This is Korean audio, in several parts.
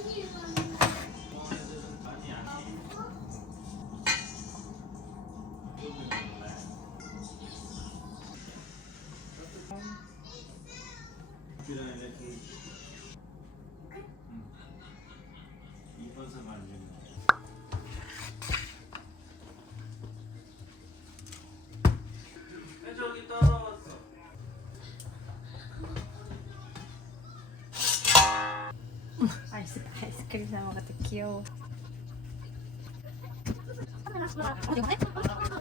Спасибо. 아이스,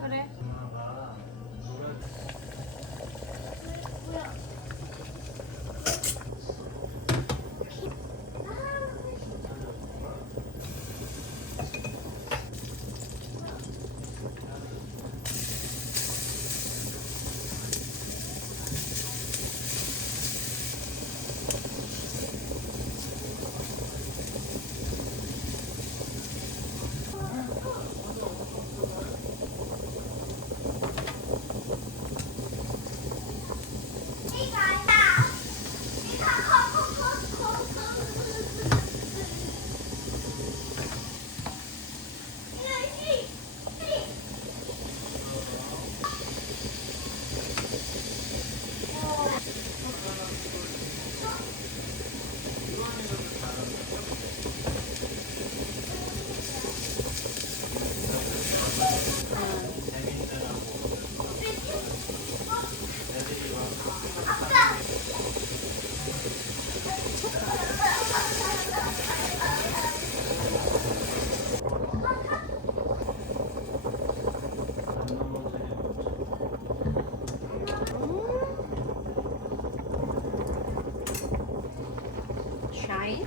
아이 샤인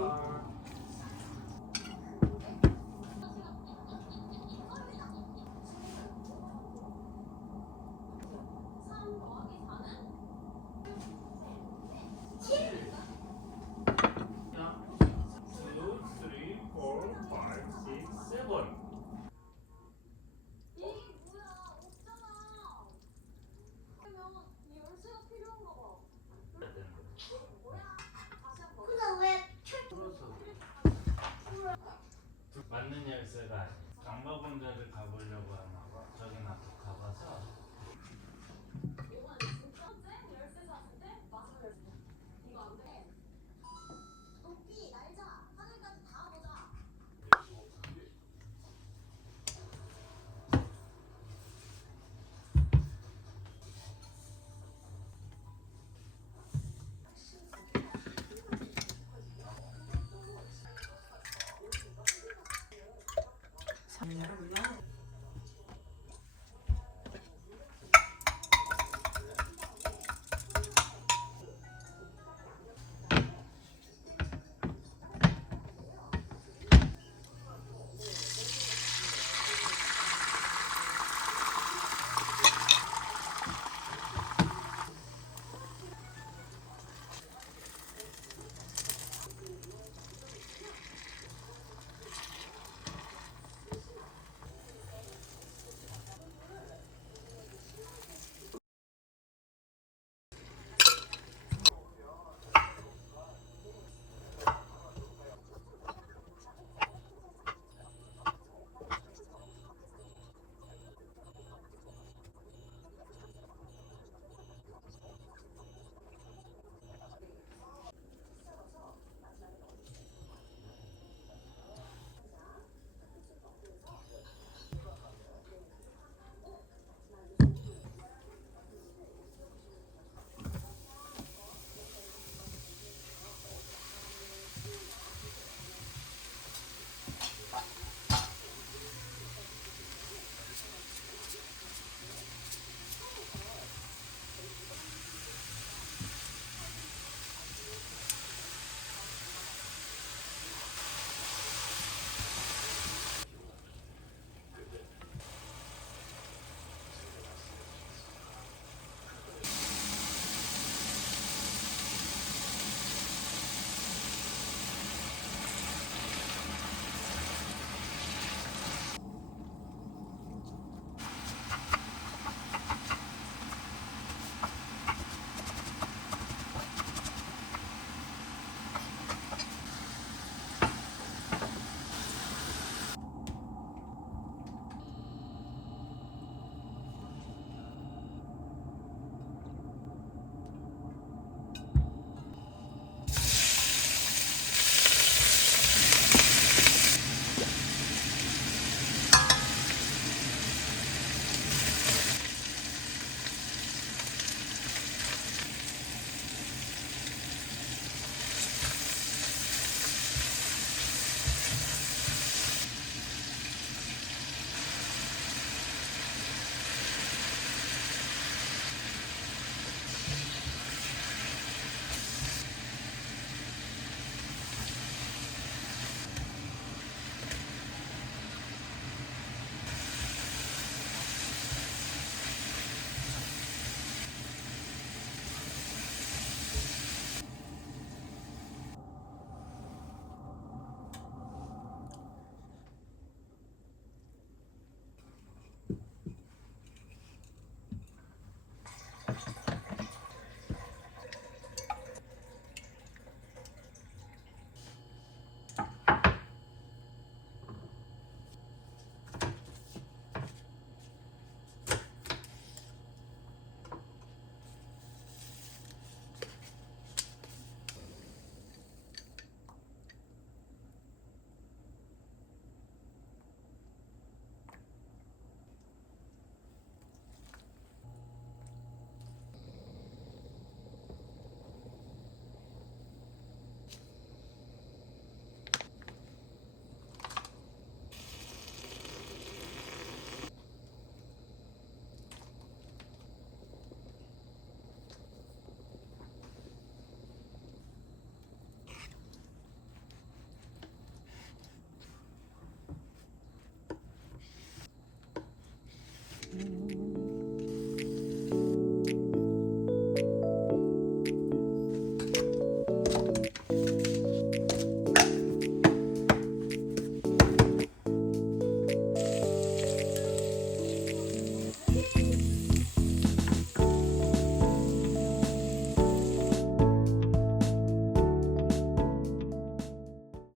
말 맞는 열쇠가. 강박원자를 가보려고 하면